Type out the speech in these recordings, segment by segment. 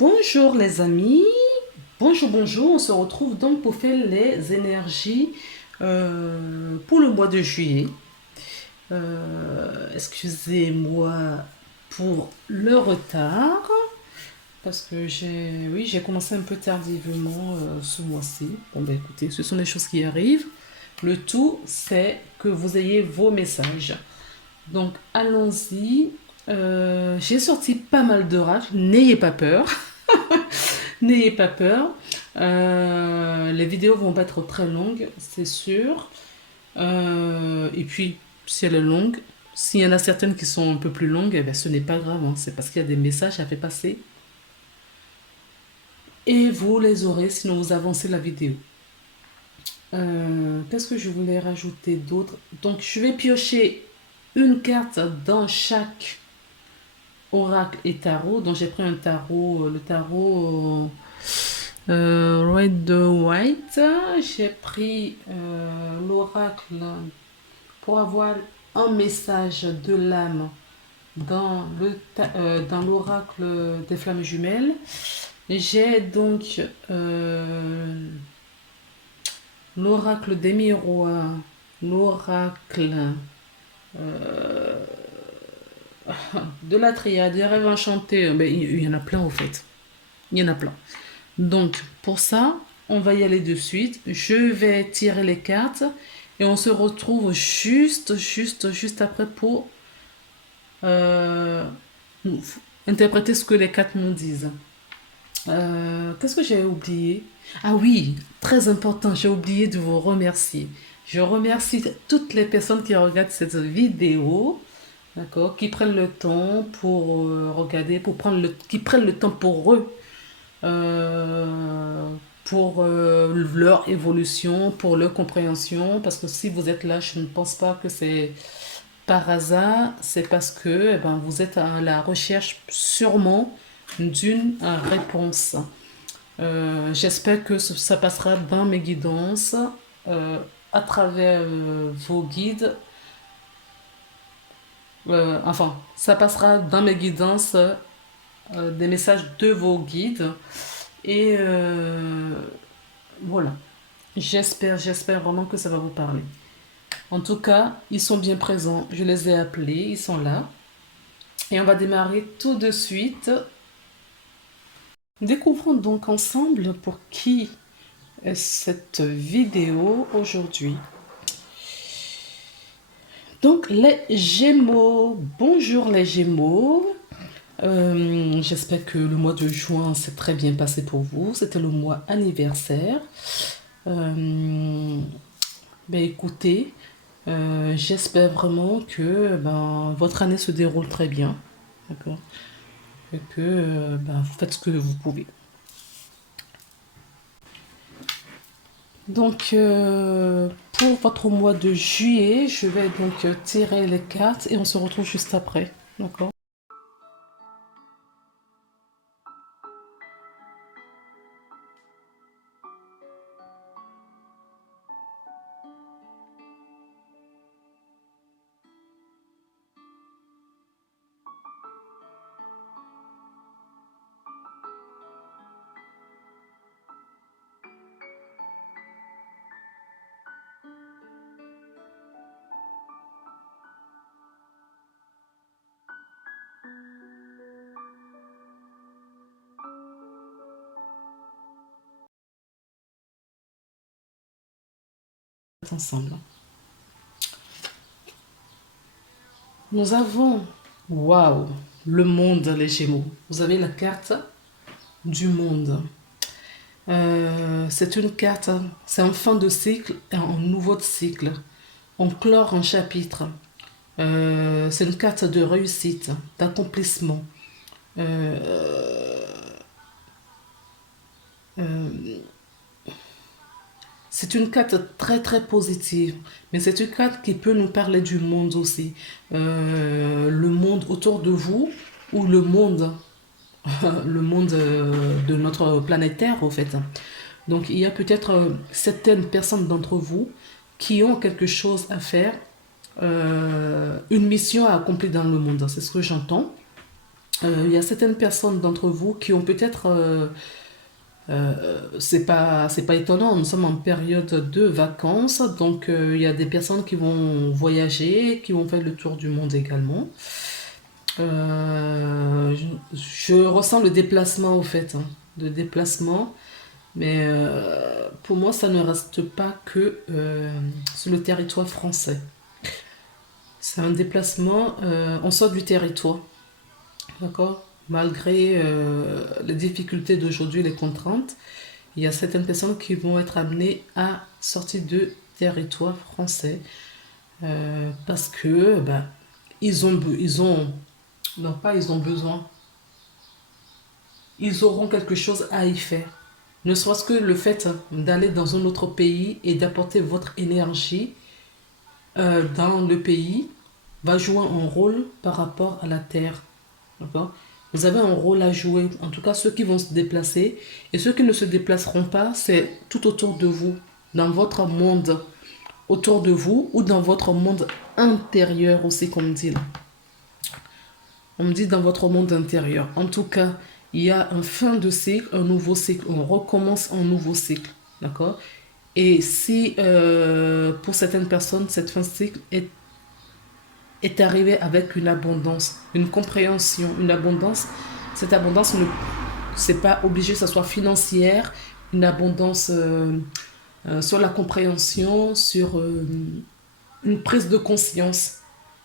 Bonjour les amis, bonjour, on se retrouve donc pour faire les énergies pour le mois de juillet. Excusez-moi pour le retard, parce que j'ai commencé un peu tardivement ce mois-ci. Bon ben écoutez, ce sont des choses qui arrivent. Le tout, c'est que vous ayez vos messages. Donc allons-y. J'ai sorti pas mal d'oracles, n'ayez pas peur. N'ayez pas peur. Les vidéos vont pas être très longues, c'est sûr. Et puis, si elle est longue, s'il y en a certaines qui sont un peu plus longues, eh ben, ce n'est pas grave, hein. C'est parce qu'il y a des messages à faire passer. Et vous les aurez, sinon vous avancez la vidéo. Qu'est-ce que je voulais rajouter d'autre? Donc, je vais piocher une carte dans chaque oracle et tarot. Donc, j'ai pris un tarot, le tarot Red de White. J'ai pris l'oracle pour avoir un message de l'âme dans l'oracle des flammes jumelles. J'ai donc l'oracle des miroirs, l'oracle euh, de la triade, des rêves enchantés. Ben, il y en a plein au fait. Il y en a plein. Donc, pour ça, on va y aller de suite. Je vais tirer les cartes et on se retrouve juste après pour euh, interpréter ce que les cartes nous disent. Qu'est-ce que j'ai oublié? Ah oui, très important, j'ai oublié de vous remercier. Je remercie toutes les personnes qui regardent cette vidéo, d'accord, qui prennent le temps pour regarder, qui prennent le temps pour eux euh, pour leur évolution, pour leur compréhension. Parce que si vous êtes là, je ne pense pas que c'est par hasard, c'est parce que vous êtes à la recherche sûrement d'une réponse. J'espère que ça passera dans mes guidances, euh, à travers vos guides. Enfin, ça passera dans mes guidances, des messages de vos guides. Et voilà. J'espère vraiment que ça va vous parler. En tout cas, ils sont bien présents. Je les ai appelés, ils sont là. Et on va démarrer tout de suite. Découvrons donc ensemble pour qui est cette vidéo aujourd'hui. Donc, les Gémeaux. Bonjour les Gémeaux. J'espère que le mois de juin s'est très bien passé pour vous. C'était le mois anniversaire. Ben écoutez, j'espère vraiment que votre année se déroule très bien, d'accord? Et que vous faites ce que vous pouvez. Donc, pour votre mois de juillet, je vais donc tirer les cartes et on se retrouve juste après, d'accord? Ensemble. Nous avons, waouh, le monde, les Gémeaux. Vous avez la carte du monde. C'est une carte, c'est un fin de cycle et un nouveau cycle. On clore un chapitre. C'est une carte de réussite, d'accomplissement. Euh, euh, c'est une carte très très positive, mais c'est une carte qui peut nous parler du monde aussi. Le monde autour de vous ou le monde, le monde de notre planète Terre, au fait. Donc il y a peut-être certaines personnes d'entre vous qui ont quelque chose à faire, une mission à accomplir dans le monde. C'est ce que j'entends. Il y a certaines personnes d'entre vous qui ont peut-être... c'est pas étonnant, nous sommes en période de vacances, donc il y a des personnes qui vont voyager, qui vont faire le tour du monde également. Je ressens le déplacement au fait, hein, le déplacement, mais pour moi ça ne reste pas que sur le territoire français. C'est un déplacement, on sort du territoire, d'accord? Malgré les difficultés d'aujourd'hui, les contraintes, il y a certaines personnes qui vont être amenées à sortir du territoire français parce que ils ont, non pas ils ont besoin, ils auront quelque chose à y faire. Ne serait-ce que le fait d'aller dans un autre pays et d'apporter votre énergie dans le pays va jouer un rôle par rapport à la terre. D'accord? Vous avez un rôle à jouer, en tout cas ceux qui vont se déplacer. Et ceux qui ne se déplaceront pas, c'est tout autour de vous, dans votre monde autour de vous ou dans votre monde intérieur aussi, comme on dit là. On me dit dans votre monde intérieur. En tout cas, il y a un fin de cycle, un nouveau cycle. On recommence un nouveau cycle. D'accord? Et si pour certaines personnes, cette fin de cycle est arrivée avec une abondance, une compréhension, une abondance, cette abondance ne c'est pas obligé que ce soit financière, une abondance sur la compréhension, sur une prise de conscience,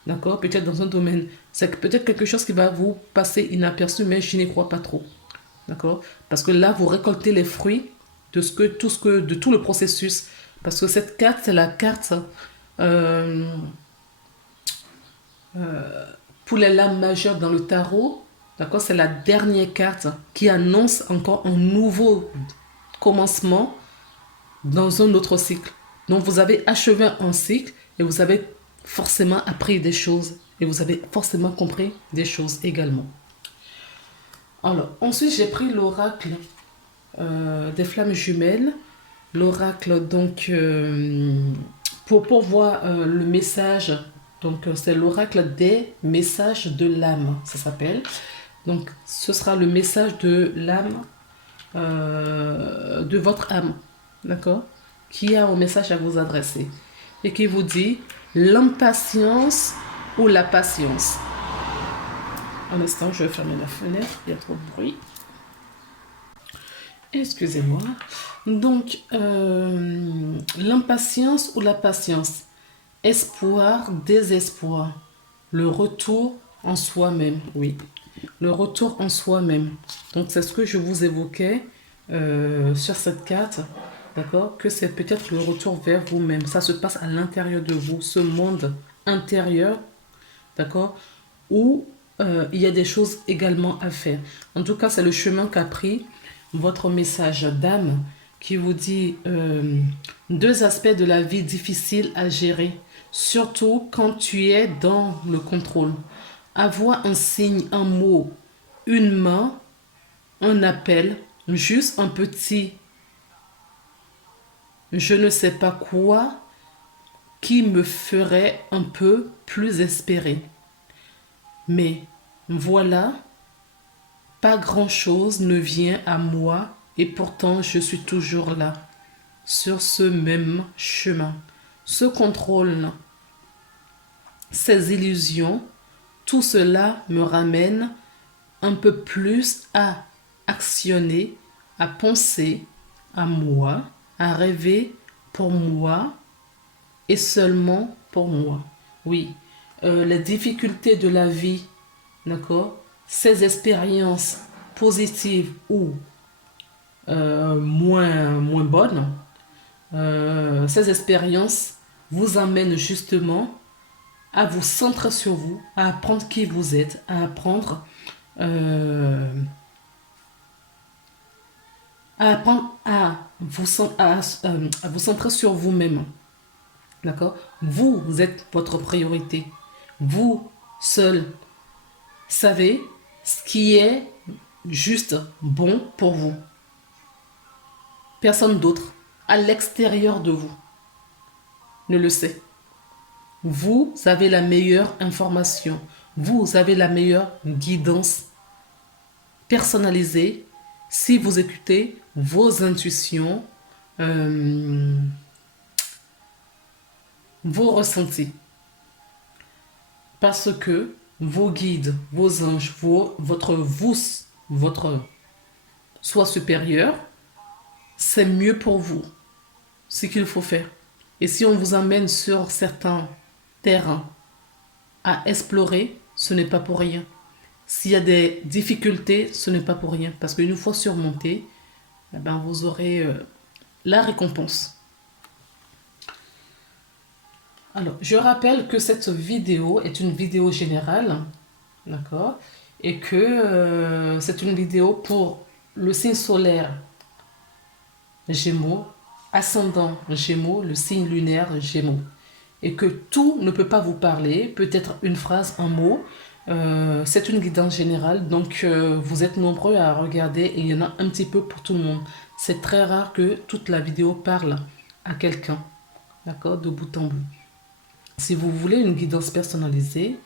d'accord? Peut-être dans un domaine. C'est peut-être quelque chose qui va vous passer inaperçu, mais je n'y crois pas trop, d'accord? Parce que là, vous récoltez les fruits de tout le processus. Parce que cette carte, c'est la carte euh, pour les lames majeures dans le tarot. D'accord? C'est la dernière carte qui annonce encore un nouveau commencement dans un autre cycle. Donc vous avez achevé un cycle et vous avez forcément appris des choses et vous avez forcément compris des choses également. Alors, ensuite j'ai pris l'oracle des flammes jumelles. L'oracle, donc, pour voir le message, donc c'est l'oracle des messages de l'âme, ça s'appelle. Donc, ce sera le message de l'âme, de votre âme, d'accord? Qui a un message à vous adresser et qui vous dit l'impatience ou la patience. Un instant, je vais fermer la fenêtre, il y a trop de bruit. Excusez-moi. Donc, l'impatience ou la patience, espoir, désespoir, le retour en soi-même, oui, le retour en soi-même. Donc, c'est ce que je vous évoquais sur cette carte, d'accord, que c'est peut-être le retour vers vous-même. Ça se passe à l'intérieur de vous, ce monde intérieur, d'accord, où il y a des choses également à faire. En tout cas, c'est le chemin qu'a pris votre message d'âme qui vous dit deux aspects de la vie difficiles à gérer, surtout quand tu es dans le contrôle. Avoir un signe, un mot, une main, un appel, juste un petit je ne sais pas quoi qui me ferait un peu plus espérer. Mais voilà, pas grand-chose ne vient à moi et pourtant je suis toujours là, sur ce même chemin. Ce contrôle, ces illusions, tout cela me ramène un peu plus à actionner, à penser à moi, à rêver pour moi et seulement pour moi. Oui, les difficultés de la vie, d'accord, ces expériences positives ou moins bonnes, ces expériences vous amènent justement à vous centrer sur vous, à apprendre qui vous êtes, à apprendre à vous centrer sur vous-même. D'accord? Vous êtes votre priorité. Vous seul savez ce qui est juste bon pour vous. Personne d'autre à l'extérieur de vous ne le sait. Vous avez la meilleure information. Vous avez la meilleure guidance personnalisé si vous écoutez vos intuitions, euh, vos ressentis. Parce que vos guides, vos anges, votre soi supérieur, c'est mieux pour vous, ce qu'il faut faire. Et si on vous amène sur certains terrains à explorer, ce n'est pas pour rien. S'il y a des difficultés, ce n'est pas pour rien. Parce qu'une fois surmonté, eh ben, vous aurez la récompense. Alors, je rappelle que cette vidéo est une vidéo générale, d'accord? Et que c'est une vidéo pour le signe solaire Gémeaux, ascendant Gémeaux, le signe lunaire Gémeaux. Et que tout ne peut pas vous parler, peut-être une phrase, un mot. C'est une guidance générale, donc vous êtes nombreux à regarder et il y en a un petit peu pour tout le monde. C'est très rare que toute la vidéo parle à quelqu'un, d'accord, de bout en bout. Si vous voulez une guidance personnalisée,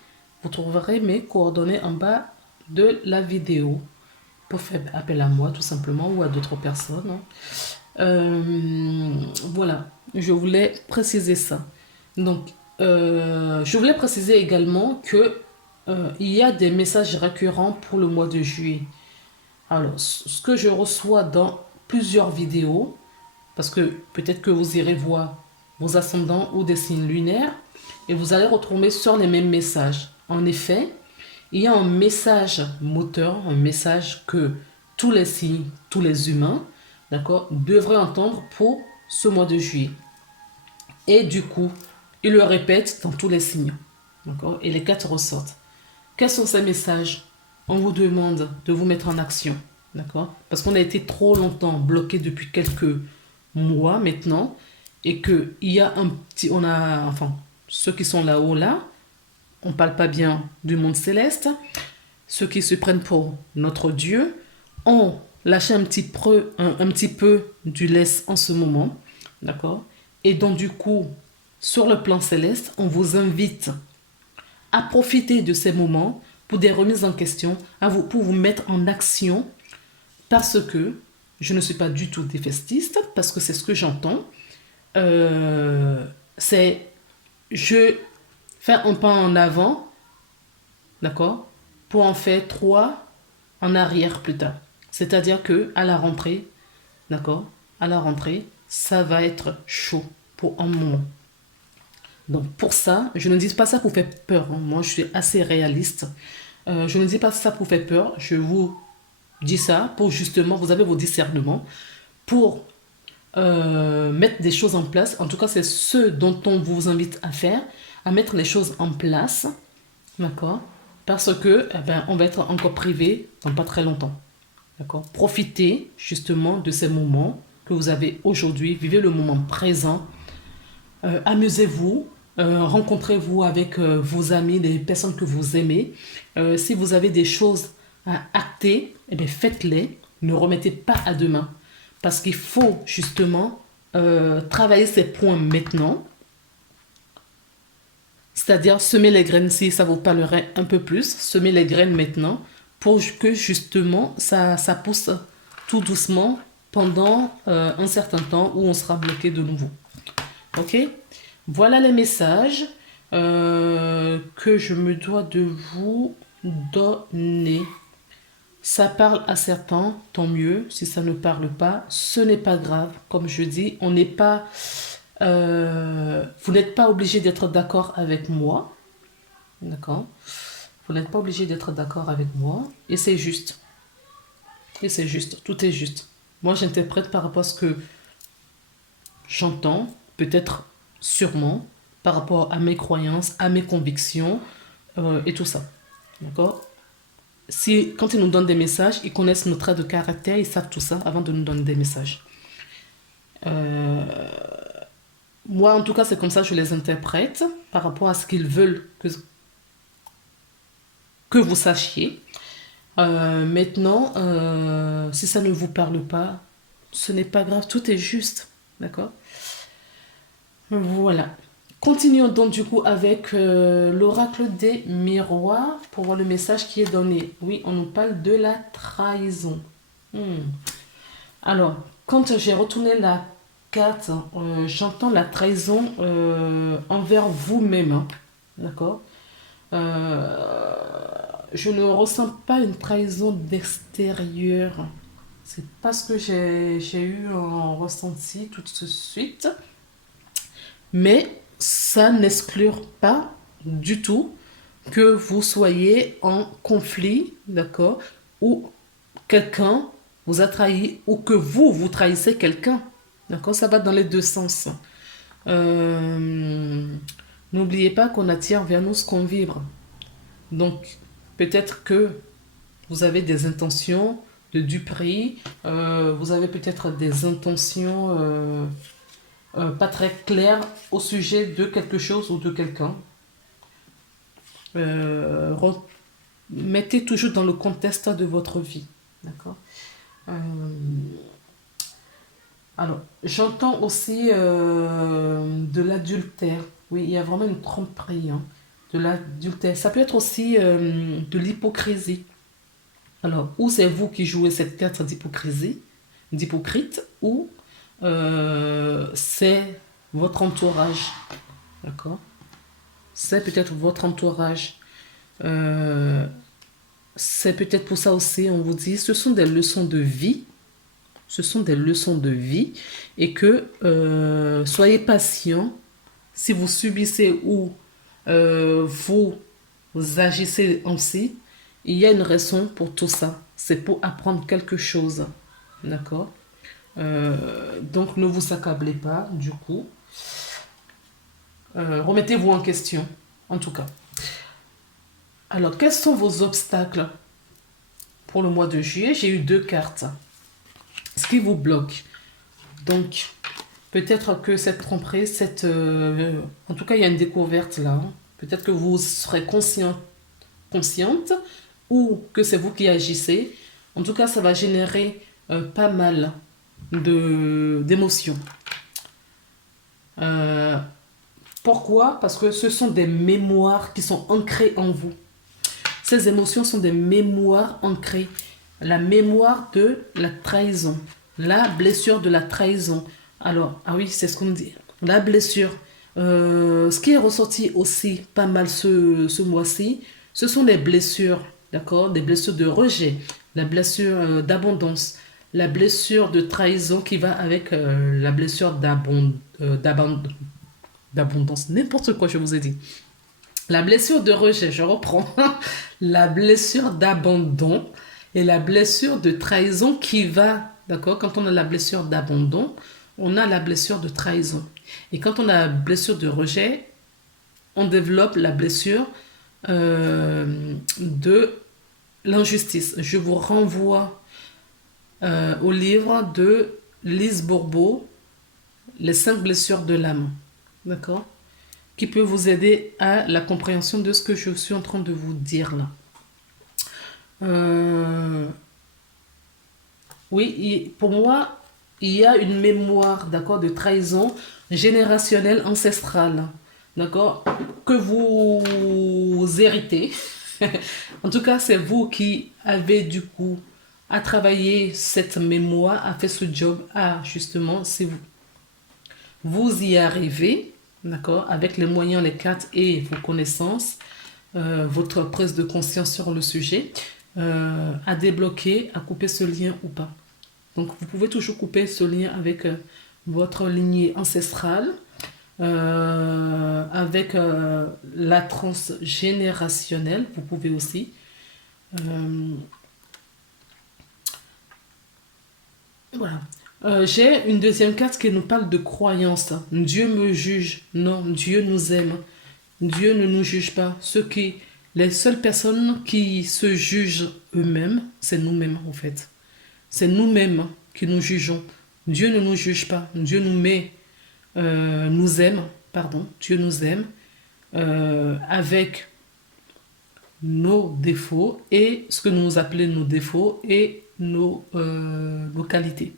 vous trouverez mes coordonnées en bas de la vidéo pour faire appel à moi tout simplement ou à d'autres personnes. Voilà, je voulais préciser ça. Donc, je voulais préciser également que il y a des messages récurrents pour le mois de juillet. Alors, ce que je reçois dans plusieurs vidéos, parce que peut-être que vous irez voir vos ascendants ou des signes lunaires, et vous allez retrouver sur les mêmes messages. En effet, il y a un message moteur, un message que tous les signes, tous les humains, d'accord, devraient entendre pour ce mois de juillet. Et du coup, il le répète dans tous les signes, d'accord, et les quatre ressortent. Quels sont ces messages? On vous demande de vous mettre en action, d'accord, parce qu'on a été trop longtemps bloqué depuis quelques mois maintenant, et que il y a un petit, on a, enfin, ceux qui sont là-haut là, on parle pas bien du monde céleste, ceux qui se prennent pour notre Dieu ont lâché un petit peu du lest en ce moment, d'accord? Et donc du coup, sur le plan céleste, on vous invite à profiter de ces moments pour des remises en question, pour vous mettre en action, parce que je ne suis pas du tout défaitiste, parce que c'est ce que j'entends. C'est je fais un pas en avant, d'accord, pour en faire trois en arrière plus tard. C'est-à-dire que à la rentrée, d'accord, à la rentrée, ça va être chaud pour un moment. Donc pour ça, je ne dis pas ça pour faire peur, hein. Moi, je suis assez réaliste. Je ne dis pas ça pour faire peur. Je vous dis ça pour justement, vous avez vos discernements pour mettre des choses en place. En tout cas, c'est ce dont on vous invite à faire, à mettre les choses en place, d'accord? Parce que, eh ben, on va être encore privé dans pas très longtemps, d'accord? Profitez justement de ces moments que vous avez aujourd'hui. Vivez le moment présent. Amusez-vous. Rencontrez-vous avec vos amis, les personnes que vous aimez. Si vous avez des choses à acter, eh bien, faites-les. Ne remettez pas à demain. Parce qu'il faut justement travailler ces points maintenant. C'est-à-dire semer les graines, si ça vous parlerait un peu plus, semer les graines maintenant pour que justement ça pousse tout doucement pendant un certain temps où on sera bloqué de nouveau. Ok? Voilà les messages que je me dois de vous donner. Ça parle à certains, tant mieux. Si ça ne parle pas, ce n'est pas grave. Comme je dis, on n'est pas, vous n'êtes pas obligé d'être d'accord avec moi. D'accord? Vous n'êtes pas obligé d'être d'accord avec moi. Et c'est juste. Et c'est juste. Tout est juste. Moi, j'interprète par rapport à ce que j'entends, peut-être sûrement, par rapport à mes croyances, à mes convictions et tout ça. D'accord? Si, quand ils nous donnent des messages, ils connaissent nos traits de caractère, ils savent tout ça avant de nous donner des messages. Euh, Moi, en tout cas, c'est comme ça que je les interprète par rapport à ce qu'ils veulent que vous sachiez. Maintenant, si ça ne vous parle pas, ce n'est pas grave, tout est juste. D'accord? Voilà. Continuons donc du coup avec l'oracle des miroirs pour voir le message qui est donné. Oui, on nous parle de la trahison. Hmm. Alors, quand j'ai retourné la carte, j'entends la trahison envers vous-même. Hein. D'accord. Je ne ressens pas une trahison d'extérieur. C'est pas ce que j'ai eu en ressenti tout de suite. Mais ça n'exclut pas du tout que vous soyez en conflit, d'accord, ou quelqu'un vous a trahi, ou que vous trahissez quelqu'un. D'accord, ça va dans les deux sens. Euh, N'oubliez pas qu'on attire vers nous ce qu'on vibre. Donc, peut-être que vous avez des intentions de duperie, vous avez peut-être des intentions pas très claires au sujet de quelque chose ou de quelqu'un. Euh, Mettez toujours dans le contexte de votre vie. D'accord. Euh, alors, j'entends aussi de l'adultère. Oui, il y a vraiment une tromperie. Hein, de l'adultère. Ça peut être aussi de l'hypocrisie. Alors, ou c'est vous qui jouez cette carte d'hypocrisie, d'hypocrite, ou c'est votre entourage. D'accord. C'est peut-être votre entourage. Euh, c'est peut-être pour ça aussi, on vous dit, ce sont des leçons de vie. Ce sont des leçons de vie. Et que soyez patient. Si vous subissez ou vous agissez ainsi, il y a une raison pour tout ça. C'est pour apprendre quelque chose. D'accord. Donc ne vous accablez pas, du coup. Remettez-vous en question, en tout cas. Alors, quels sont vos obstacles pour le mois de juillet? J'ai eu deux cartes. Ce qui vous bloque. Donc, peut-être que cette tromperie, en tout cas, il y a une découverte là. Hein. Peut-être que vous serez consciente ou que c'est vous qui agissez. En tout cas, ça va générer pas mal d'émotions. Euh, Pourquoi? Parce que ce sont des mémoires qui sont ancrées en vous. Ces émotions sont des mémoires ancrées. La mémoire de la trahison. La blessure de la trahison. Alors, ah oui, c'est ce qu'on dit. La blessure. Ce qui est ressorti aussi pas mal ce mois-ci, ce sont les blessures, d'accord? Des blessures de rejet, la blessure d'abondance, la blessure de trahison qui va avec la blessure d'abondance. N'importe quoi, je vous ai dit. La blessure de rejet, je reprends. La blessure d'abandon et la blessure de trahison qui va, d'accord? Quand on a la blessure d'abandon, on a la blessure de trahison. Et quand on a la blessure de rejet, on développe la blessure de l'injustice. Je vous renvoie au livre de Lise Bourbeau, Les 5 blessures de l'âme. D'accord? Qui peut vous aider à la compréhension de ce que je suis en train de vous dire là. Oui, pour moi, il y a une mémoire, d'accord, de trahison générationnelle, ancestrale, d'accord, que vous héritez. En tout cas, c'est vous qui avez du coup à travailler cette mémoire, à faire ce job, à justement, si vous y arrivez, d'accord, avec les moyens, les cartes et vos connaissances, votre prise de conscience sur le sujet, à débloquer, à couper ce lien ou pas. Donc vous pouvez toujours couper ce lien avec votre lignée ancestrale, avec la transgénérationnelle, vous pouvez aussi. Voilà. J'ai une deuxième carte qui nous parle de croyance. Dieu me juge. Non, Dieu nous aime. Dieu ne nous juge pas. Les seules personnes qui se jugent eux-mêmes, c'est nous-mêmes en fait. C'est nous-mêmes qui nous jugeons. Dieu ne nous juge pas. Dieu nous aime, pardon. Dieu nous aime avec nos défauts et ce que nous appelons nos défauts et nos qualités.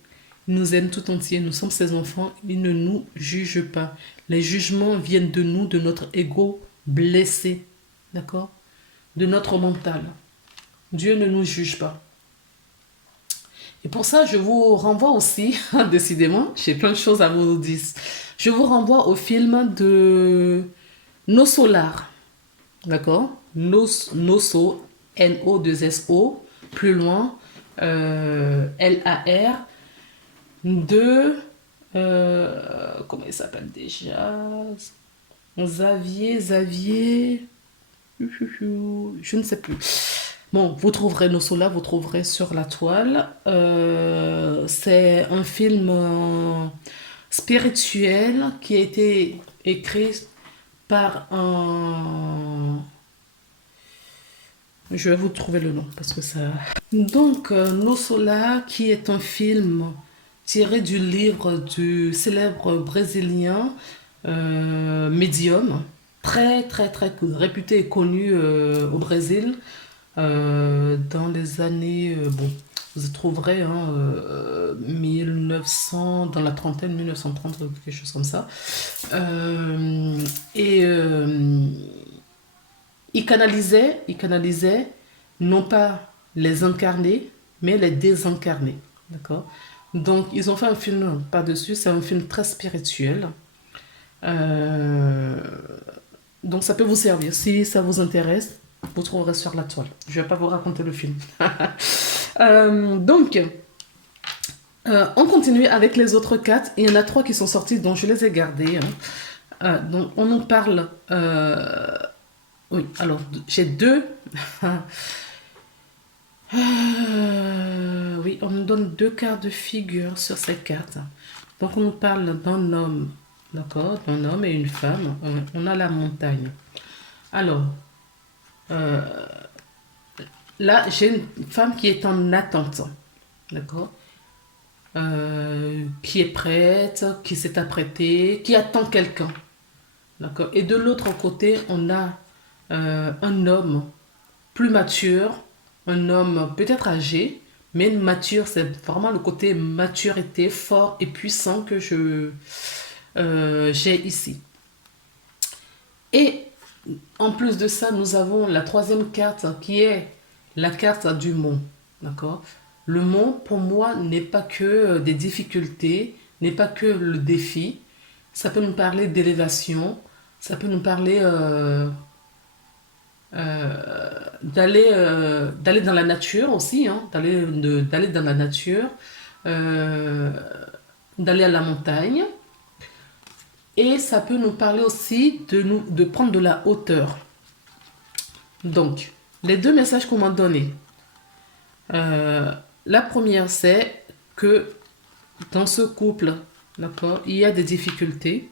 Il nous aime tout entier. Nous sommes ses enfants. Il ne nous juge pas. Les jugements viennent de nous, de notre ego blessé. D'accord? De notre mental. Dieu ne nous juge pas. Et pour ça, je vous renvoie aussi, décidément, j'ai plein de choses à vous dire. Je vous renvoie au film de Nos Solar. D'accord? Noso, N-O-2-S-O, plus loin, L-A-R, de, comment il s'appelle déjà? Xavier, je ne sais plus. Bon, vous trouverez Nos Solar, vous trouverez sur la toile. C'est un film spirituel qui a été écrit par un... Je vais vous trouver le nom parce que ça... Donc, Nos Solar, qui est un film tiré du livre du célèbre brésilien médium, très très très réputé et connu au Brésil, dans les années... bon, vous trouverez 1900, dans la trentaine, 1930, quelque chose comme ça. Et il canalisait non pas les incarnés, mais les désincarnés. D'accord? Donc, ils ont fait un film par-dessus. C'est un film très spirituel. Euh, donc, ça peut vous servir. Si ça vous intéresse, vous trouverez sur la toile. Je ne vais pas vous raconter le film. Donc, on continue avec les autres 4. Il y en a 3 qui sont sortis, donc je les ai gardés. Donc, on nous parle... oui, alors, j'ai 2... oui, on nous donne 2 cartes de figure sur ces cartes. Donc, on nous parle d'un homme, d'accord? D'un homme et une femme. On a la montagne. Alors, là, j'ai une femme qui est en attente, d'accord? Qui est prête, qui s'est apprêtée, qui attend quelqu'un, d'accord? Et de l'autre côté, on a un homme plus mature, un homme peut-être âgé, mais mature, c'est vraiment le côté maturité fort et puissant que j'ai ici. Et en plus de ça, nous avons la 3e carte qui est la carte du mont, d'accord? Le mont, pour moi, n'est pas que des difficultés, n'est pas que le défi. Ça peut nous parler d'élévation, ça peut nous parler d'aller dans la nature aussi, hein, d'aller dans la nature, euh, d'aller à la montagne. Et ça peut nous parler aussi de prendre de la hauteur. Donc, les 2 messages qu'on m'a donnés. La première, c'est que dans ce couple, d'accord, il y a des difficultés,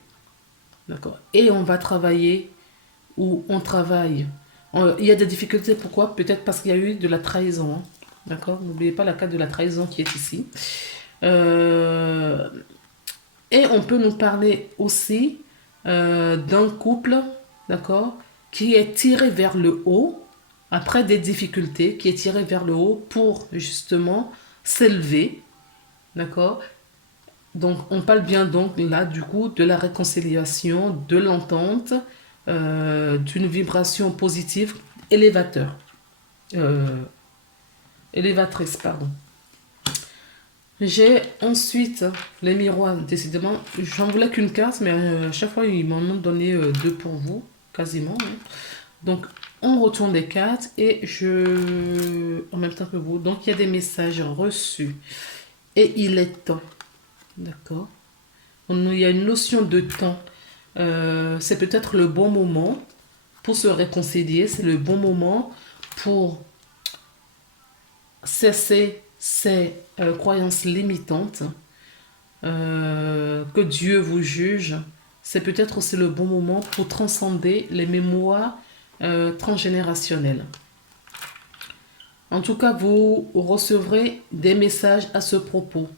d'accord, et on va travailler ou on travaille. Il y a des difficultés, pourquoi? Peut-être parce qu'il y a eu de la trahison, hein, d'accord. N'oubliez pas la carte de la trahison qui est ici. Et on peut nous parler aussi d'un couple, d'accord, qui est tiré vers le haut après des difficultés, qui est tiré vers le haut pour justement s'élever, d'accord. Donc on parle bien donc là du coup de la réconciliation, de l'entente, d'une vibration positive élévateur, élévatrice, pardon. J'ai ensuite les miroirs, décidément, j'en voulais qu'une carte, mais à chaque fois ils m'en ont donné 2 pour vous, quasiment, hein. Donc on retourne les cartes et en même temps que vous, donc il y a des messages reçus et il est temps, d'accord. Il y a une notion de temps, c'est peut-être le bon moment pour se réconcilier, c'est le bon moment pour cesser ces croyances limitantes, que Dieu vous juge. C'est peut-être aussi le bon moment pour transcender les mémoires transgénérationnelles. En tout cas, vous recevrez des messages à ce propos.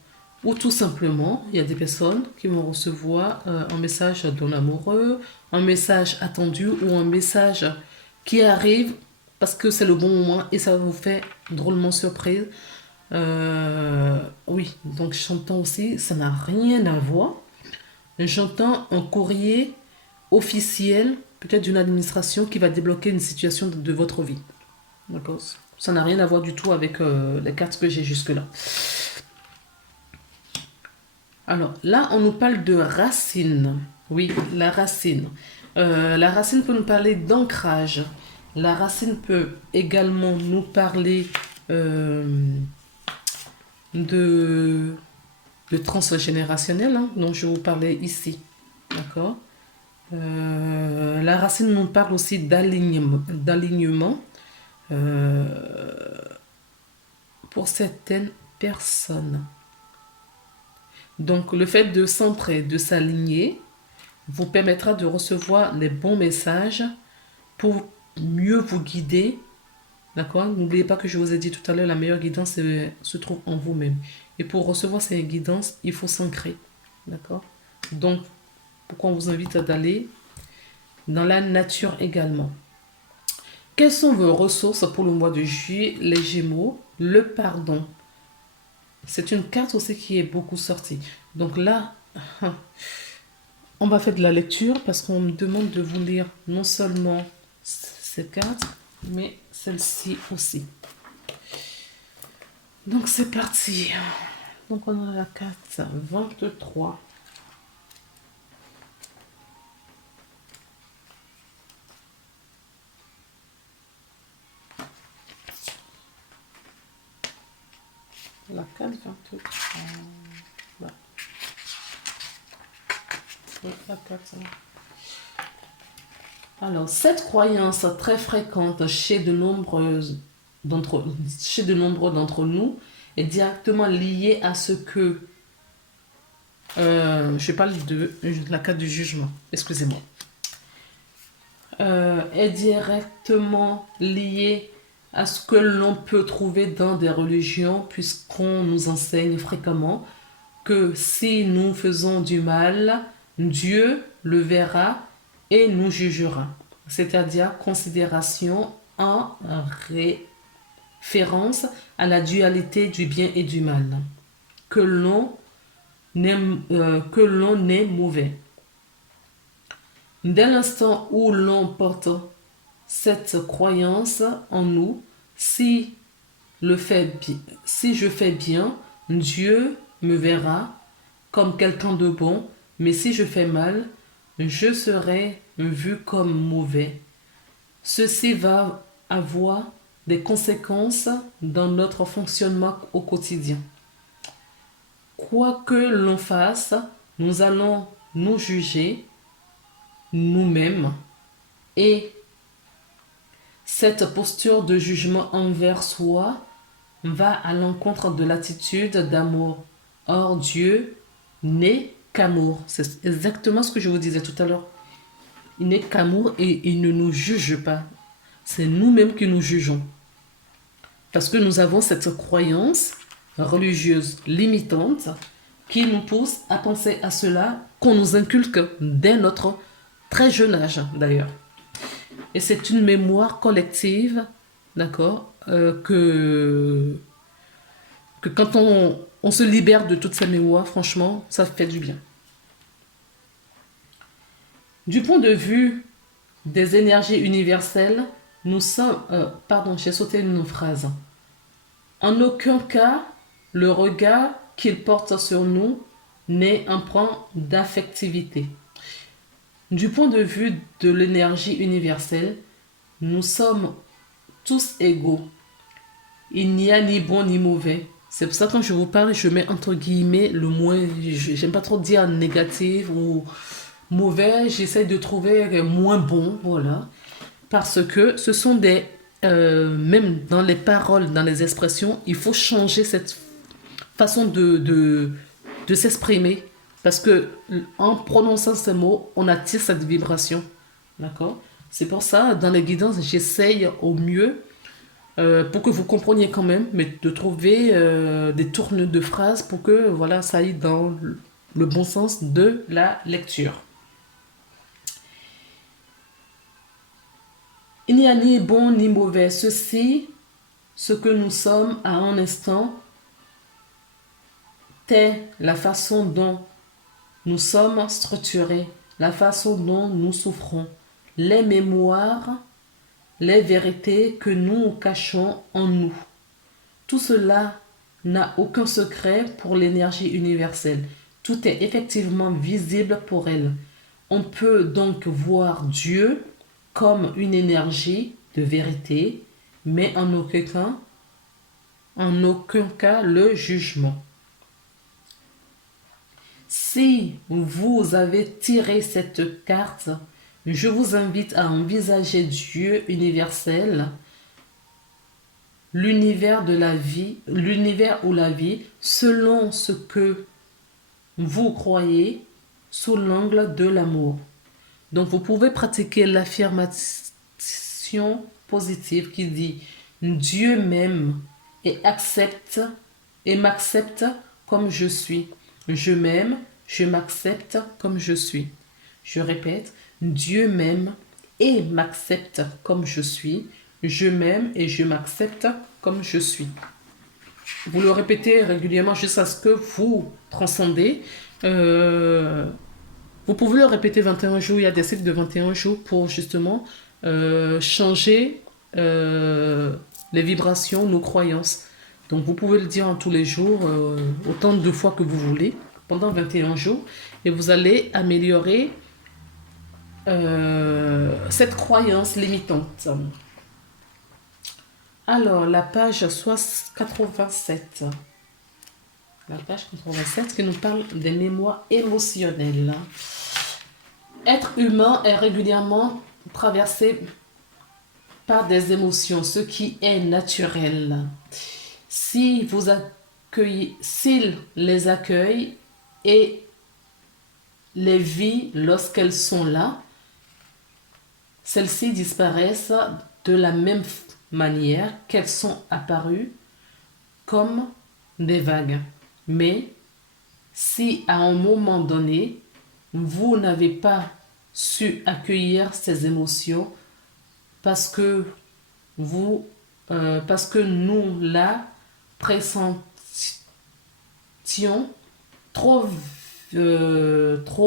Ou tout simplement, il y a des personnes qui vont recevoir un message d'un amoureux, un message attendu ou un message qui arrive parce que c'est le bon moment et ça vous fait drôlement surprise. Oui, donc j'entends aussi, ça n'a rien à voir. J'entends un courrier officiel, peut-être d'une administration qui va débloquer une situation de votre vie. D'accord? Ça n'a rien à voir du tout avec les cartes que j'ai jusque-là. Alors là, on nous parle de racine. Oui, la racine. La racine peut nous parler d'ancrage. La racine peut également nous parler euh, de, de transgénérationnel, hein, dont je vous parlais ici. D'accord? La racine nous parle aussi d'alignement pour certaines personnes. Donc, le fait de centrer, de s'aligner, vous permettra de recevoir les bons messages pour mieux vous guider. D'accord? N'oubliez pas que je vous ai dit tout à l'heure, la meilleure guidance se trouve en vous-même. Et pour recevoir ces guidances, il faut s'ancrer. D'accord? Donc, pourquoi on vous invite d'aller dans la nature également. Quelles sont vos ressources pour le mois de juillet, les Gémeaux? Le pardon. C'est une carte aussi qui est beaucoup sortie. Donc là, on va faire de la lecture parce qu'on me demande de vous lire non seulement ces cartes, mais celle-ci aussi. Donc c'est parti. Donc on a la carte 23. La carte 23. Voilà. La carte. Alors, cette croyance très fréquente chez de nombreux d'entre nous est directement liée à ce que je parle de la carte du jugement, excusez-moi, est directement liée à ce que l'on peut trouver dans des religions, puisqu'on nous enseigne fréquemment que si nous faisons du mal, Dieu le verra et nous jugera. C'est-à-dire considération en référence à la dualité du bien et du mal, que l'on est mauvais. Dès l'instant où l'on porte cette croyance en nous, si je fais bien, Dieu me verra comme quelqu'un de bon, mais si je fais mal, je serai vu comme mauvais. Ceci va avoir des conséquences dans notre fonctionnement au quotidien. Quoi que l'on fasse, nous allons nous juger nous-mêmes et cette posture de jugement envers soi va à l'encontre de l'attitude d'amour. Or, Dieu n'est qu'amour. C'est exactement ce que je vous disais tout à l'heure. Il n'est qu'amour et il ne nous juge pas. C'est nous-mêmes qui nous jugeons. Parce que nous avons cette croyance religieuse limitante qui nous pousse à penser à cela, qu'on nous inculque dès notre très jeune âge d'ailleurs. Et c'est une mémoire collective, d'accord, que quand on se libère de toutes ces mémoires, franchement, ça fait du bien. Du point de vue des énergies universelles, nous sommes... pardon, j'ai sauté une phrase. En aucun cas, le regard qu'il porte sur nous n'est empreint d'affectivité. Du point de vue de l'énergie universelle, nous sommes tous égaux. Il n'y a ni bon ni mauvais. C'est pour ça que quand je vous parle, je mets entre guillemets le moins... J'aime pas trop dire négatif ou mauvais. J'essaie de trouver moins bon, voilà. Parce que ce sont des... même dans les paroles, dans les expressions, il faut changer cette façon de s'exprimer. Parce que en prononçant ces mots, on attire cette vibration. D'accord? C'est pour ça, dans les guidances, j'essaye au mieux, pour que vous compreniez quand même, mais de trouver des tournures de phrases pour que voilà, ça aille dans le bon sens de la lecture. Il n'y a ni bon ni mauvais. Ceci, ce que nous sommes à un instant, est la façon dont nous sommes structurés, la façon dont nous souffrons, les mémoires, les vérités que nous cachons en nous. Tout cela n'a aucun secret pour l'énergie universelle. Tout est effectivement visible pour elle. On peut donc voir Dieu comme une énergie de vérité, mais en aucun cas le jugement. Si vous avez tiré cette carte, je vous invite à envisager Dieu universel, l'univers de la vie, l'univers ou la vie, selon ce que vous croyez, sous l'angle de l'amour. Donc vous pouvez pratiquer l'affirmation positive qui dit Dieu m'aime et m'accepte comme je suis. Je m'aime, je m'accepte comme je suis. Je répète, Dieu m'aime et m'accepte comme je suis. Je m'aime et je m'accepte comme je suis. Vous le répétez régulièrement jusqu'à ce que vous transcendez. Vous pouvez le répéter 21 jours. Il y a des cycles de 21 jours pour justement changer les vibrations, nos croyances. Donc vous pouvez le dire en tous les jours, autant de fois que vous voulez, pendant 21 jours. Et vous allez améliorer cette croyance limitante. Alors, la page 87. La page 87 qui nous parle des mémoires émotionnelles. Être humain est régulièrement traversé par des émotions, ce qui est naturel. Si vous accueillez, s'il les accueille et les vit lorsqu'elles sont là, celles-ci disparaissent de la même manière qu'elles sont apparues comme des vagues. Mais si à un moment donné, vous n'avez pas su accueillir ces émotions parce que nous la pressentions trop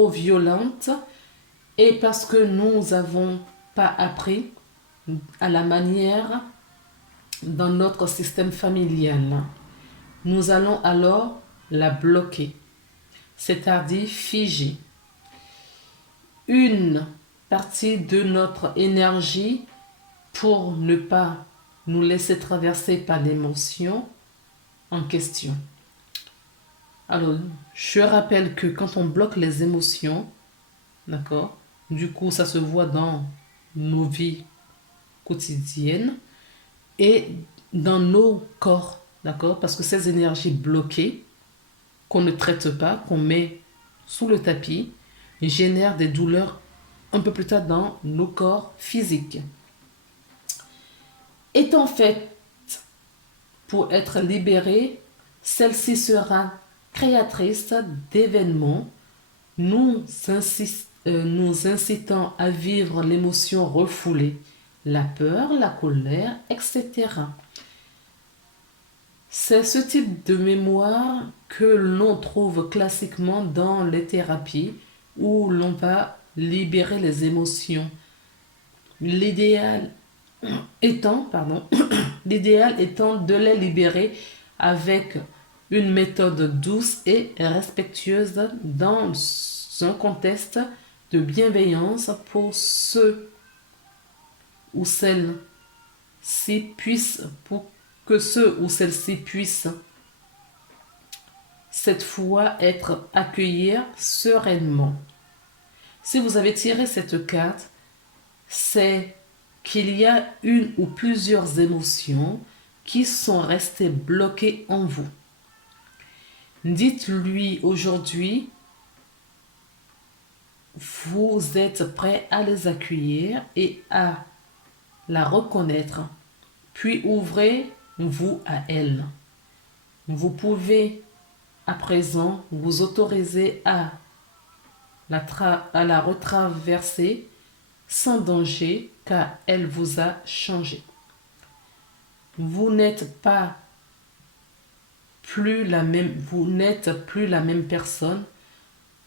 violente et parce que nous n'avons pas appris à la manière dans notre système familial. Nous allons alors la bloquer, c'est-à-dire figer. Une partie de notre énergie pour ne pas nous laisser traverser par l'émotion en question. Alors, je rappelle que quand on bloque les émotions, d'accord, du coup, ça se voit dans nos vies quotidiennes et dans nos corps, d'accord, parce que ces énergies bloquées, qu'on ne traite pas, qu'on met sous le tapis, génèrent des douleurs un peu plus tard dans nos corps physiques. Étant faite pour être libérée, celle-ci sera créatrice d'événements, nous incitant à vivre l'émotion refoulée, la peur, la colère, etc. C'est ce type de mémoire que l'on trouve classiquement dans les thérapies où l'on va libérer les émotions. L'idéal étant de les libérer avec une méthode douce et respectueuse dans un contexte de bienveillance pour ceux ou celles-ci puissent, cette fois être accueillis sereinement. Si vous avez tiré cette carte, c'est qu'il y a une ou plusieurs émotions qui sont restées bloquées en vous. Dites-lui aujourd'hui, vous êtes prêt à les accueillir et à la reconnaître, puis ouvrez-vous à elle. Vous pouvez à présent vous autoriser à la retraverser sans danger car elle vous a changé. Vous n'êtes pas plus la même, vous n'êtes plus la même personne,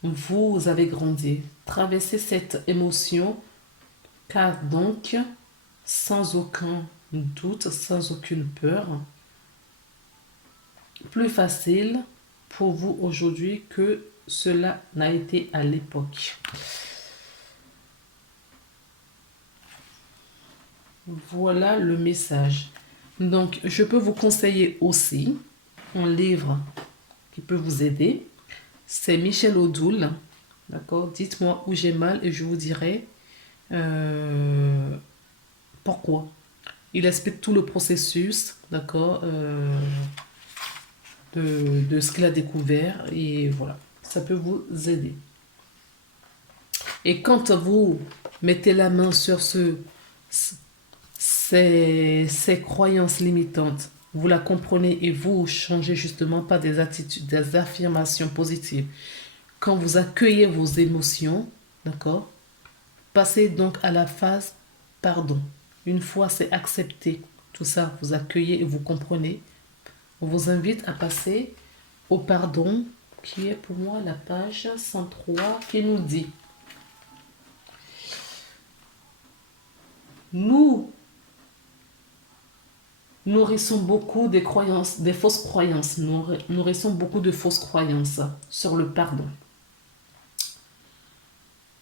vous avez grandi. Traversez cette émotion, car donc, sans aucun doute, sans aucune peur, plus facile pour vous aujourd'hui que cela n'a été à l'époque. Voilà le message. Donc, je peux vous conseiller aussi un livre qui peut vous aider. C'est Michel Odoul. D'accord? Dites-moi où j'ai mal et je vous dirai pourquoi. Il explique tout le processus, d'accord, de ce qu'il a découvert et voilà, ça peut vous aider. Et quand vous mettez la main sur ces croyances limitantes, vous la comprenez et vous changez justement par des attitudes, des affirmations positives. Quand vous accueillez vos émotions, d'accord, passez donc à la phase pardon. Une fois c'est accepté, tout ça, vous accueillez et vous comprenez. On vous invite à passer au pardon, qui est pour moi la page 103, qui nous dit: nous nourrissons beaucoup des croyances, des fausses croyances. Nous nourrissons beaucoup de fausses croyances sur le pardon.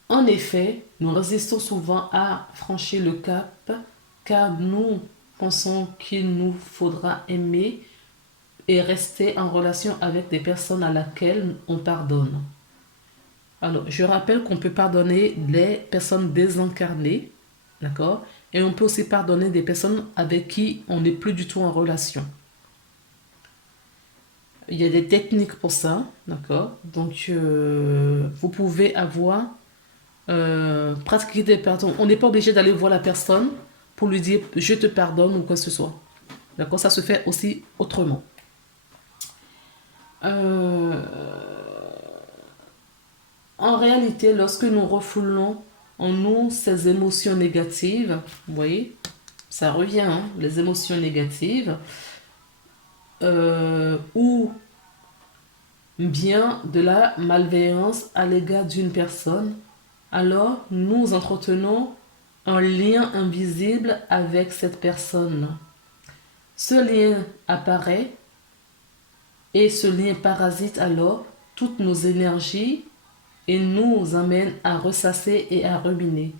En effet, nous résistons souvent à franchir le cap car nous pensons qu'il nous faudra aimer et rester en relation avec des personnes à laquelle on pardonne. Alors, je rappelle qu'on peut pardonner les personnes désincarnées, d'accord? Et on peut aussi pardonner des personnes avec qui on n'est plus du tout en relation. Il y a des techniques pour ça, d'accord? Donc, vous pouvez avoir pratiquer des pardons. On n'est pas obligé d'aller voir la personne pour lui dire je te pardonne ou quoi que ce soit. D'accord? Ça se fait aussi autrement. En réalité, lorsque nous refoulons en nous ces émotions négatives, vous voyez, ça revient, hein, les émotions négatives, ou bien de la malveillance à l'égard d'une personne, alors nous entretenons un lien invisible avec cette personne. Ce lien apparaît et ce lien parasite alors toutes nos énergies et nous amène à ressasser et à ruminer.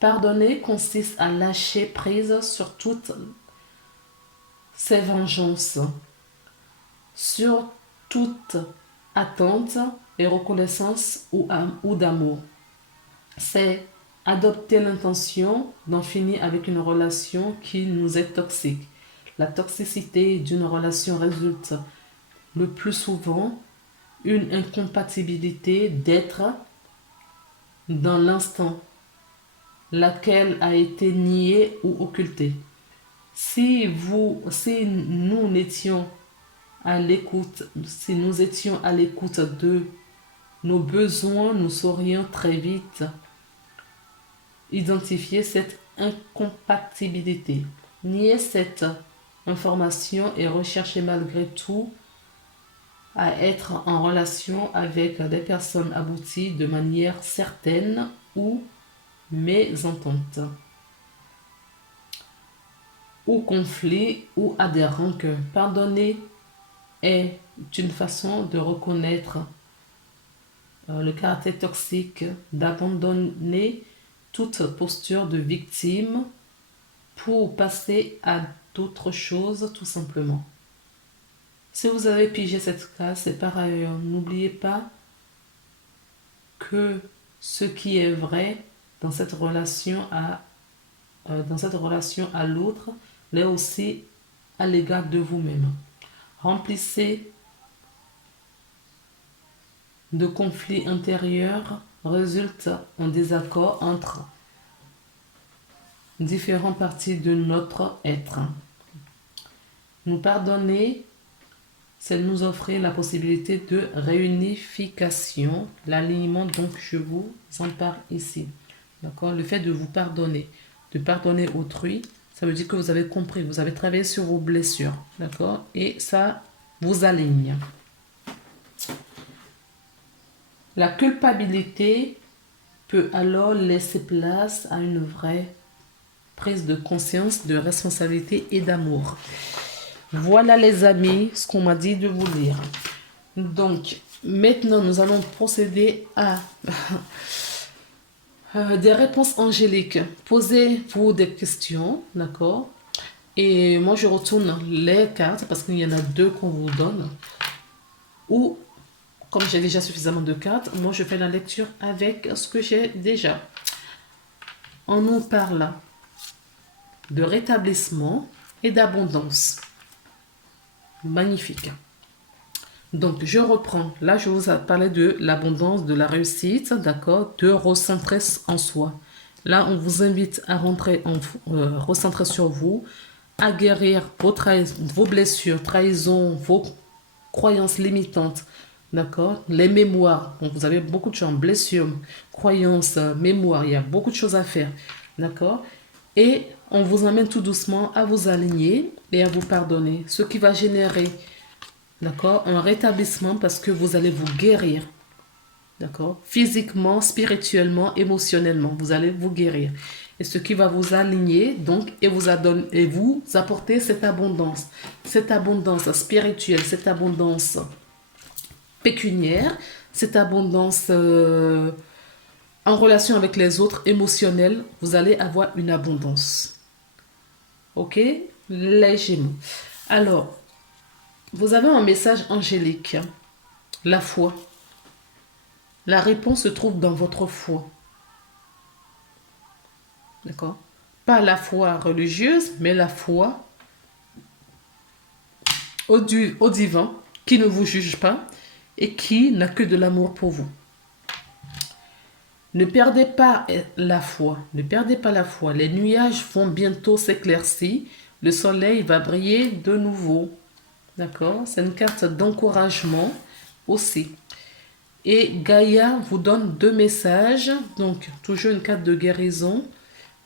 Pardonner consiste à lâcher prise sur toutes ces vengeances, sur toute attente et reconnaissance ou d'amour. C'est adopter l'intention d'en finir avec une relation qui nous est toxique. La toxicité d'une relation résulte le plus souvent une incompatibilité d'être dans l'instant, laquelle a été niée ou occultée. Si nous étions à l'écoute de nos besoins, nous saurions très vite identifier cette incompatibilité. Nier cette information et rechercher malgré tout à être en relation avec des personnes abouties de manière certaine ou mésentente, ou conflit, ou à des rancœurs. Pardonner est une façon de reconnaître le caractère toxique, d'abandonner toute posture de victime pour passer à d'autres choses tout simplement. Si vous avez pigé cette case, c'est par ailleurs, n'oubliez pas que ce qui est vrai dans cette relation à l'autre l'est aussi à l'égard de vous-même. Remplissez de conflits intérieurs résulte un désaccord entre différentes parties de notre être. Nous pardonner, c'est nous offrir la possibilité de réunification, l'alignement, donc je vous en parle ici. D'accord? Le fait de vous pardonner, de pardonner autrui, ça veut dire que vous avez compris, vous avez travaillé sur vos blessures. D'accord? Et ça, vous aligne. La culpabilité peut alors laisser place à une vraie prise de conscience, de responsabilité et d'amour. Voilà les amis, ce qu'on m'a dit de vous lire. Donc, maintenant, nous allons procéder à des réponses angéliques. Posez-vous des questions, d'accord? Et moi, je retourne les cartes parce qu'il y en a deux qu'on vous donne. Ou, comme j'ai déjà suffisamment de cartes, moi, je fais la lecture avec ce que j'ai déjà. On nous parle de rétablissement et d'abondance. Magnifique. Donc, je reprends. Là, je vous ai parlé de l'abondance, de la réussite, d'accord, de recentrer en soi. Là, on vous invite à recentrer sur vous, à guérir vos blessures, trahisons, vos croyances limitantes, d'accord, les mémoires. Donc, vous avez beaucoup de choses, blessures, croyances, mémoires, il y a beaucoup de choses à faire, d'accord. Et on vous amène tout doucement à vous aligner et à vous pardonner, ce qui va générer, d'accord, un rétablissement parce que vous allez vous guérir, d'accord, physiquement, spirituellement, émotionnellement, vous allez vous guérir. Et ce qui va vous aligner, donc, et vous apporter cette abondance spirituelle, cette abondance pécuniaire, cette abondance en relation avec les autres, émotionnelle, vous allez avoir une abondance. Ok? Les Gémeaux. Alors, vous avez un message angélique. La foi. La réponse se trouve dans votre foi. D'accord? Pas la foi religieuse, mais la foi au divin, qui ne vous juge pas et qui n'a que de l'amour pour vous. Ne perdez pas la foi. Ne perdez pas la foi. Les nuages vont bientôt s'éclaircir. Le soleil va briller de nouveau. D'accord? C'est une carte d'encouragement aussi. Et Gaïa vous donne deux messages. Donc, toujours une carte de guérison.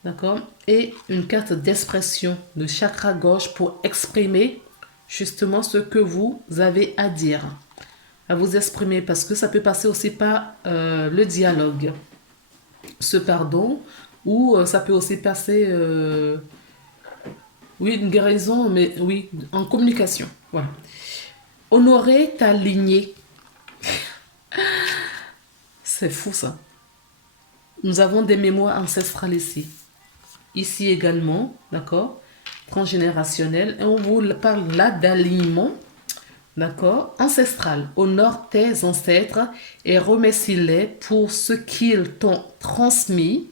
D'accord? Et une carte d'expression, de chakra gauche pour exprimer justement ce que vous avez à dire. À vous exprimer parce que ça peut passer aussi par le dialogue. Ce pardon, ou ça peut aussi passer, oui, une guérison, mais oui, en communication. Voilà. Honorer ta lignée. C'est fou ça. Nous avons des mémoires ancestrales ici. Ici également, d'accord, transgénérationnel. Et on vous parle là d'alignement, d'accord, ancestral. Honore tes ancêtres et remercie-les pour ce qu'ils t'ont transmis.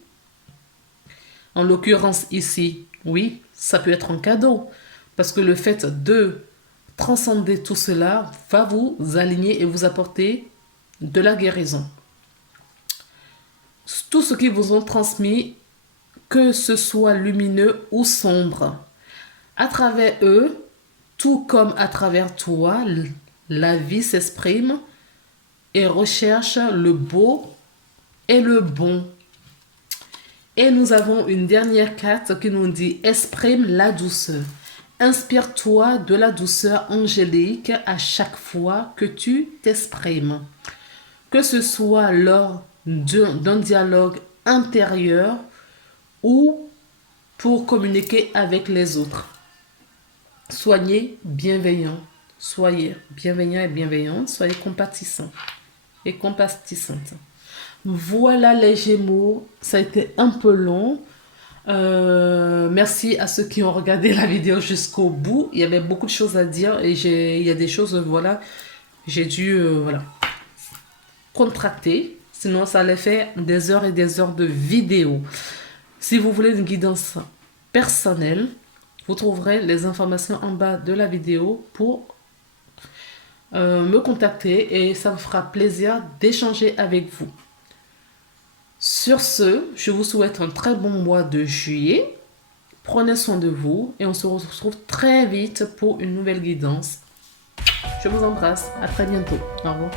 En l'occurrence ici, oui, ça peut être un cadeau. Parce que le fait de transcender tout cela va vous aligner et vous apporter de la guérison. Tout ce qu'ils vous ont transmis, que ce soit lumineux ou sombre, à travers eux, tout comme à travers toi, la vie s'exprime et recherche le beau et le bon. Et nous avons une dernière carte qui nous dit « Exprime la douceur ». Inspire-toi de la douceur angélique à chaque fois que tu t'exprimes. Que ce soit lors d'un dialogue intérieur ou pour communiquer avec les autres. Soyez bienveillants. Soyez bienveillants et bienveillantes. Soyez compatissants et compatissantes. Voilà les Gémeaux. Ça a été un peu long. Merci à ceux qui ont regardé la vidéo jusqu'au bout. Il y avait beaucoup de choses à dire et il y a des choses, voilà, j'ai dû voilà, contracter. Sinon, ça allait faire des heures et des heures de vidéo. Si vous voulez une guidance personnelle, vous trouverez les informations en bas de la vidéo pour me contacter et ça me fera plaisir d'échanger avec vous. Sur ce, je vous souhaite un très bon mois de juillet. Prenez soin de vous et on se retrouve très vite pour une nouvelle guidance. Je vous embrasse. À très bientôt. Au revoir.